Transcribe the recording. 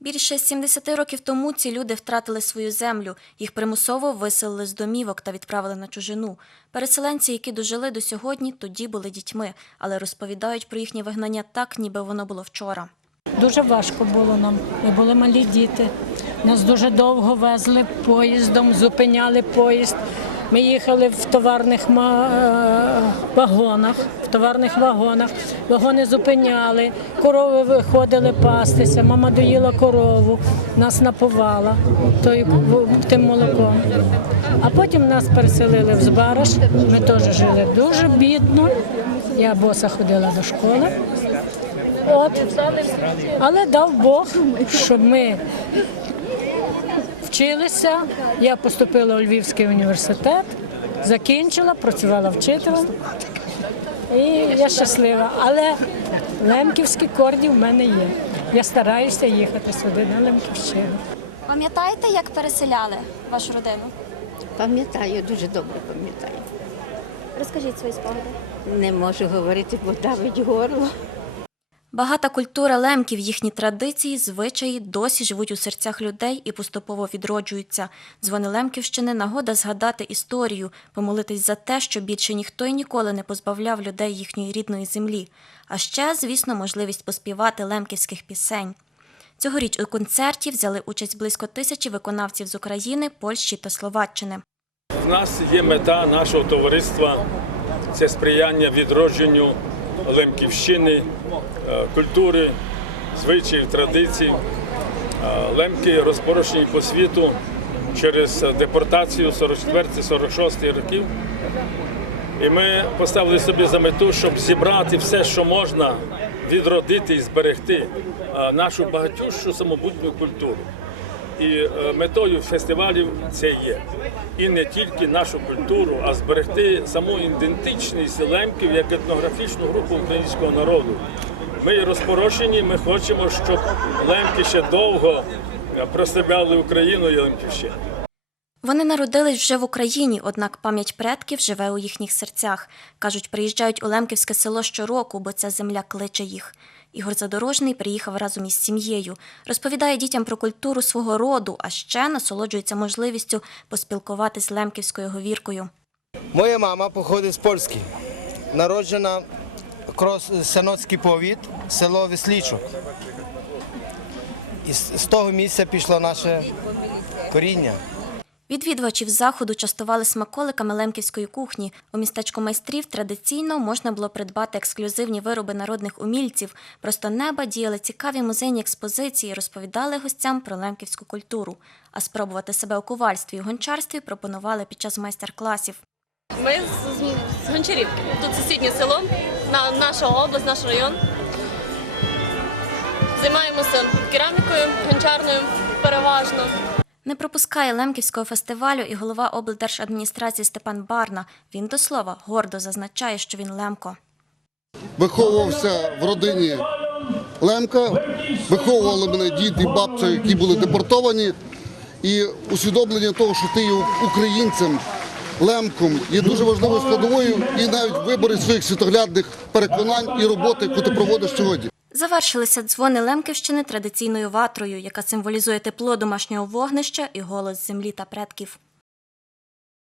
Більше 70 років тому ці люди втратили свою землю, їх примусово виселили з домівок та відправили на чужину. Переселенці, які дожили до сьогодні, тоді були дітьми, але розповідають про їхнє вигнання так, ніби воно було вчора. Дуже важко було нам. Ми були малі діти. Нас дуже довго везли поїздом, зупиняли поїзд. Ми їхали в товарних е, вагонах, в товарних вагонах. Вагони зупиняли, корови виходили пастися. Мама доїла корову, нас напувала тим молоком. А потім нас переселили в Збараш. Ми теж жили дуже бідно. Я боса ходила до школи. От. Але дав Бог, щоб ми вчилися. Я поступила у Львівський університет, закінчила, працювала вчителем. І я щаслива. Але лемківські корні в мене є. Я стараюся їхати сюди на Лемківщину. Пам'ятаєте, як переселяли вашу родину? Пам'ятаю, дуже добре пам'ятаю. Розкажіть свої спогади. Не можу говорити, бо давить горло. Багата культура лемків, їхні традиції, звичаї досі живуть у серцях людей і поступово відроджуються. Дзвони Лемківщини нагода згадати історію, помолитись за те, що більше ніхто й ніколи не позбавляв людей їхньої рідної землі. А ще, звісно, можливість поспівати лемківських пісень. Цьогоріч у концерті взяли участь близько тисячі виконавців з України, Польщі та Словаччини. У нас є мета нашого товариства це сприяння відродженню Лемківщини, е, культури, звичаїв, традицій. Е, Лемки розпорошені по світу через депортацію 44-46 років. І ми поставили собі за мету, щоб зібрати все, що можна, відродити і зберегти е, нашу багатющу самобутню культуру. І е, метою фестивалів це є. І не тільки нашу культуру, а зберегти саму ідентичність лемків як етнографічну групу українського народу. Ми розпорошені, ми хочемо, щоб лемки ще довго е, прославляли Україну і Лемківщину. Вони народились вже в Україні, однак пам'ять предків живе у їхніх серцях. Кажуть, приїжджають у Лемківське село щороку, бо ця земля кличе їх. Ігор Задорожний приїхав разом із сім'єю, розповідає дітям про культуру свого роду, а ще насолоджується можливістю поспілкуватись з лемківською говіркою. Моя мама походить з Польщі, народжена крос Саноцький повіт, село Веслічок. І з того місця пішло наше коріння. Відвідувачів заходу частували смаколиками лемківської кухні. У містечку майстрів традиційно можна було придбати ексклюзивні вироби народних умільців. Просто неба діяли цікаві музейні експозиції, розповідали гостям про лемківську культуру. А спробувати себе у ковальстві і гончарстві пропонували під час майстер-класів. Ми з, Гончарівки. Тут сусіднє село, на, наша область, наш район. Займаємося керамікою, гончарною переважно. Не пропускає лемківського фестивалю і голова облдержадміністрації Степан Барна. Він до слова гордо зазначає, що він лемко. виховувався в родині Лемка, виховували мене дід і бабця, які були депортовані. І усвідомлення того, що ти є українцем, лемком, є дуже важливою складовою і навіть вибори своїх світоглядних переконань і роботи, яку ти проводиш сьогодні. Завершилися дзвони Лемківщини традиційною ватрою, яка символізує тепло домашнього вогнища і голос землі та предків.